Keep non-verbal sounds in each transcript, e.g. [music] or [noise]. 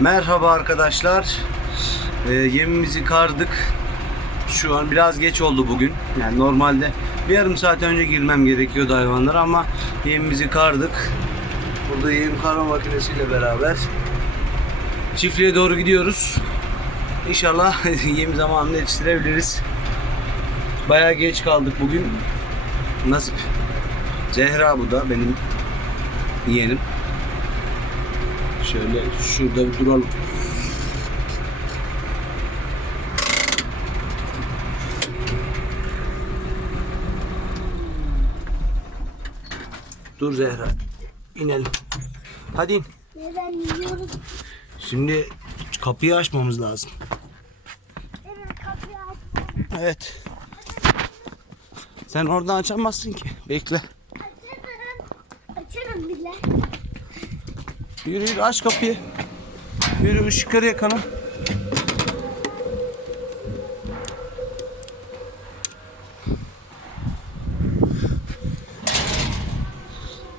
Merhaba arkadaşlar. Ee, yemimizi kardık. Şu an biraz geç oldu bugün. Yani normalde bir yarım saat önce girmem gerekiyordu hayvanlara ama yemimizi kardık. Burada yem karma makinesiyle beraber çiftliğe doğru gidiyoruz. İnşallah [laughs] yem zamanında yetiştirebiliriz. Bayağı geç kaldık bugün. Nasip. Zehra bu da benim yeğenim. Şöyle şurada bir duralım. Dur Zehra. İnelim. Hadi in. Neden yiyoruz? Şimdi kapıyı açmamız lazım. Evet kapıyı açalım. Evet. Sen oradan açamazsın ki. Bekle. Yürü yürü aç kapıyı. Yürü ışıkları yakalım.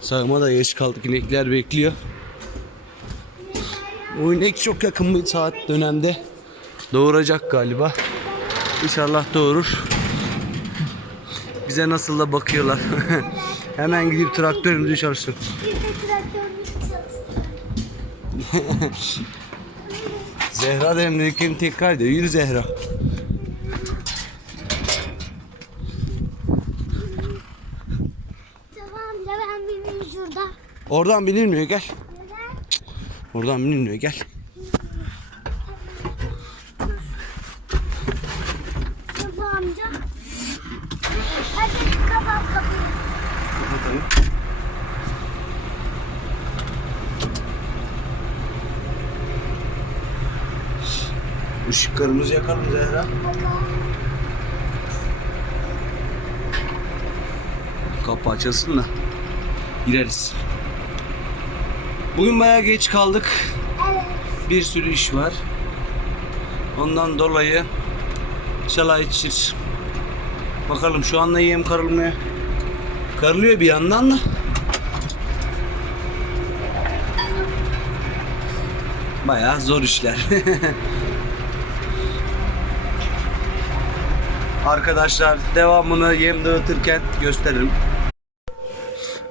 Sağıma da geç kaldık. İnekler bekliyor. O inek çok yakın bir saat dönemde doğuracak galiba. İnşallah doğurur. Bize nasıl da bakıyorlar. [laughs] Hemen gidip traktörümüzü çalıştır. [laughs] Zehra emrediklerini tekrar ediyor. Yürü Zehra. Tamam da ben bineyim şurada. Oradan binilmiyor gel. Neden? Oradan binilmiyor gel. Mustafa amca. Hadi kapat kapıyı. Işıklarımızı yakalım Zehra. Kapı açılsın da gireriz. Bugün bayağı geç kaldık. Bir sürü iş var. Ondan dolayı inşallah yetişir. Bakalım şu anda yem karılmıyor. Karılıyor bir yandan da. Bayağı zor işler. [laughs] Arkadaşlar devamını yem dağıtırken gösteririm.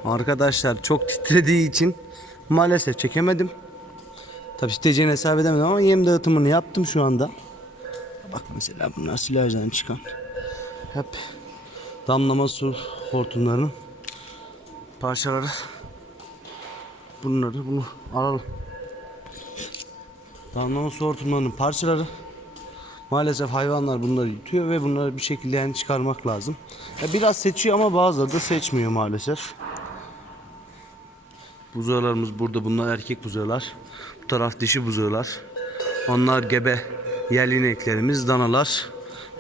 Arkadaşlar çok titrediği için maalesef çekemedim. Tabii siteceğini hesap edemedim ama yem dağıtımını yaptım şu anda. Bak mesela bunlar silajdan çıkan. Hep damlama su hortumlarının parçaları. Bunları bunu alalım. Damlama su hortumlarının parçaları. Maalesef hayvanlar bunları yutuyor ve bunları bir şekilde yani çıkarmak lazım. Ya biraz seçiyor ama bazıları da seçmiyor maalesef. Buzağlarımız burada. Bunlar erkek buzağlar. Bu taraf dişi buzağlar. Onlar gebe yerli ineklerimiz, danalar.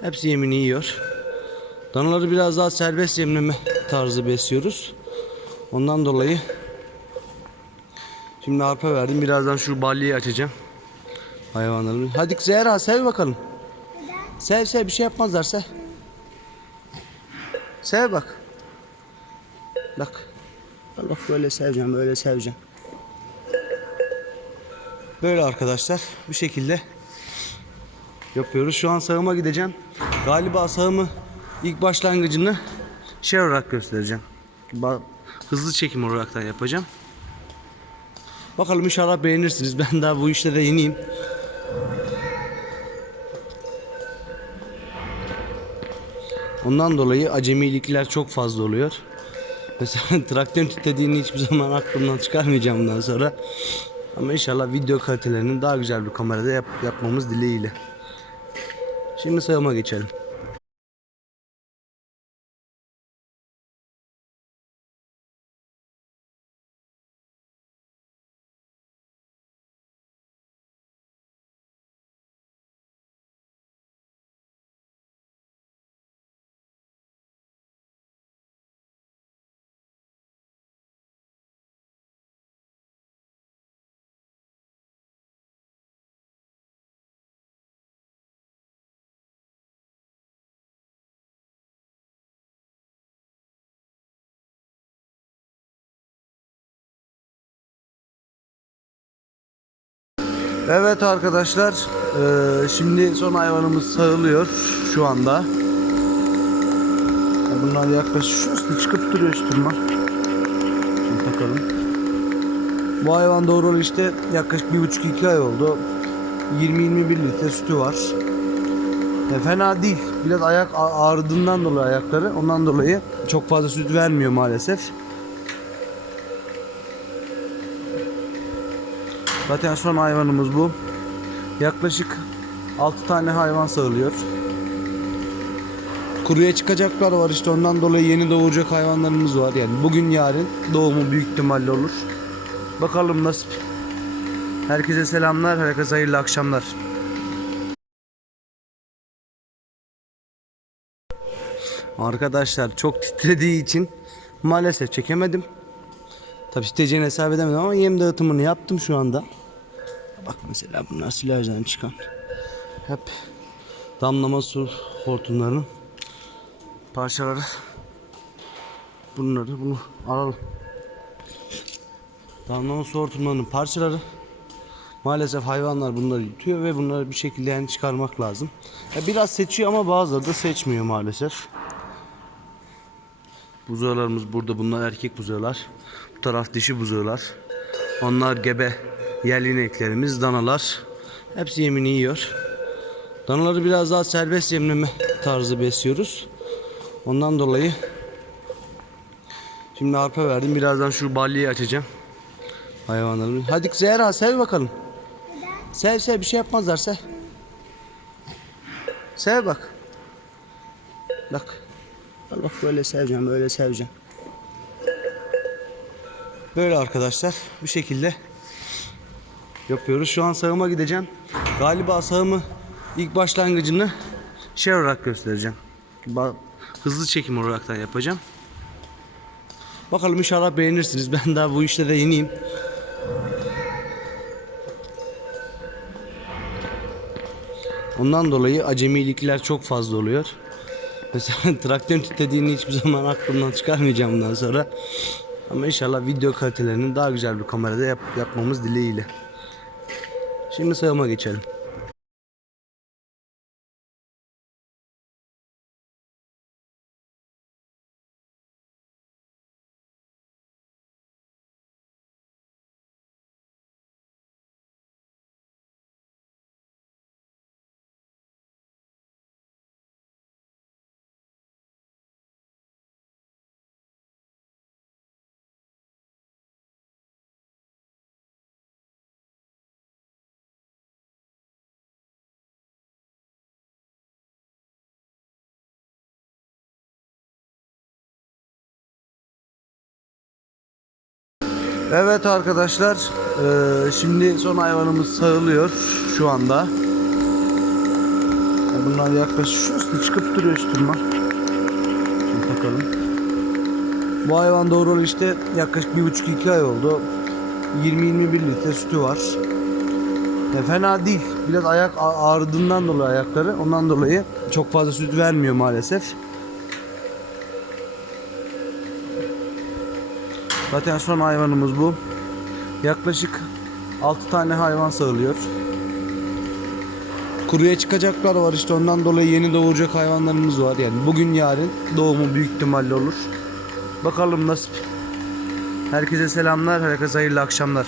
Hepsi yemini yiyor. Danaları biraz daha serbest yemleme tarzı besliyoruz. Ondan dolayı şimdi arpa verdim. Birazdan şu balyayı açacağım. Hayvanlarımız. Hadi Zehra sev bakalım. Sev sev bir şey yapmazlar sev. Sev bak. Bak. Bak böyle seveceğim böyle seveceğim. Böyle arkadaşlar bu şekilde yapıyoruz. Şu an sağıma gideceğim. Galiba sağımı ilk başlangıcını şey olarak göstereceğim. Hızlı çekim olaraktan yapacağım. Bakalım inşallah beğenirsiniz. [laughs] Ben daha bu işte de yeniyim. Ondan dolayı acemilikler çok fazla oluyor. Mesela [laughs] traktörün titrediğini hiçbir zaman aklımdan çıkarmayacağım bundan sonra. Ama inşallah video kalitelerini daha güzel bir kamerada yap- yapmamız dileğiyle. Şimdi sayıma geçelim. Evet arkadaşlar, eee, şimdi son hayvanımız sağılıyor şu anda. Ya Bunlar yaklaşık şurası çıkıp duruyor bunlar. Şimdi bakalım. Bu hayvan doğru işte yaklaşık bir buçuk iki ay oldu. 20-21 litre sütü var. Ya fena değil. Biraz ayak ağrıdığından dolayı ayakları. Ondan dolayı çok fazla süt vermiyor maalesef. Zaten son hayvanımız bu. Yaklaşık 6 tane hayvan sağılıyor. Kuruya çıkacaklar var işte ondan dolayı yeni doğuracak hayvanlarımız var. Yani bugün yarın doğumu büyük ihtimalle olur. Bakalım nasip. Herkese selamlar, herkese hayırlı akşamlar. Arkadaşlar çok titrediği için maalesef çekemedim. Tabii siteceğini hesap edemedim ama yem dağıtımını yaptım şu anda. Bak mesela bunlar silajdan çıkan. Hep damlama su hortumlarının parçaları. Bunları bunu alalım. Damlama su hortumlarının parçaları. Maalesef hayvanlar bunları yutuyor ve bunları bir şekilde yani çıkarmak lazım. Ya biraz seçiyor ama bazıları da seçmiyor maalesef. Buzağlarımız burada. Bunlar erkek buzağlar. Taraf dişi buzağlar. Onlar gebe yerli ineklerimiz, danalar. Hepsi yemini yiyor. Danaları biraz daha serbest yemleme tarzı besliyoruz. Ondan dolayı şimdi arpa verdim. Birazdan şu balyayı açacağım. Hayvanlarımı. Hadi Zehra sev bakalım. Sev sev bir şey yapmazlar sev. Sev bak. Bak. Bak böyle seveceğim, böyle seveceğim. Böyle arkadaşlar bu şekilde yapıyoruz. Şu an sağıma gideceğim. Galiba sağımı ilk başlangıcını şey olarak göstereceğim. Hızlı çekim olaraktan yapacağım. Bakalım inşallah beğenirsiniz. [laughs] Ben daha bu işte de yeniyim. Ondan dolayı acemilikler çok fazla oluyor. Mesela [laughs] traktörün titrediğini hiçbir zaman aklımdan çıkarmayacağım bundan sonra. Ama inşallah video kalitelerini daha güzel bir kamerada yap- yapmamız dileğiyle. Şimdi sağıma geçelim. Evet arkadaşlar, eee, şimdi son hayvanımız sağılıyor şu anda. Ya Bunlar yaklaşık şurası çıkıp duruyor işte bunlar. Şimdi bakalım. Bu hayvan doğru işte yaklaşık bir buçuk iki ay oldu. 20-21 litre sütü var. Ya fena değil. Biraz ayak ağrıdığından dolayı ayakları. Ondan dolayı çok fazla süt vermiyor maalesef. Zaten son hayvanımız bu. Yaklaşık 6 tane hayvan sağılıyor. Kuruya çıkacaklar var işte ondan dolayı yeni doğuracak hayvanlarımız var. Yani bugün yarın doğumu büyük ihtimalle olur. Bakalım nasip. Herkese selamlar, herkese hayırlı akşamlar.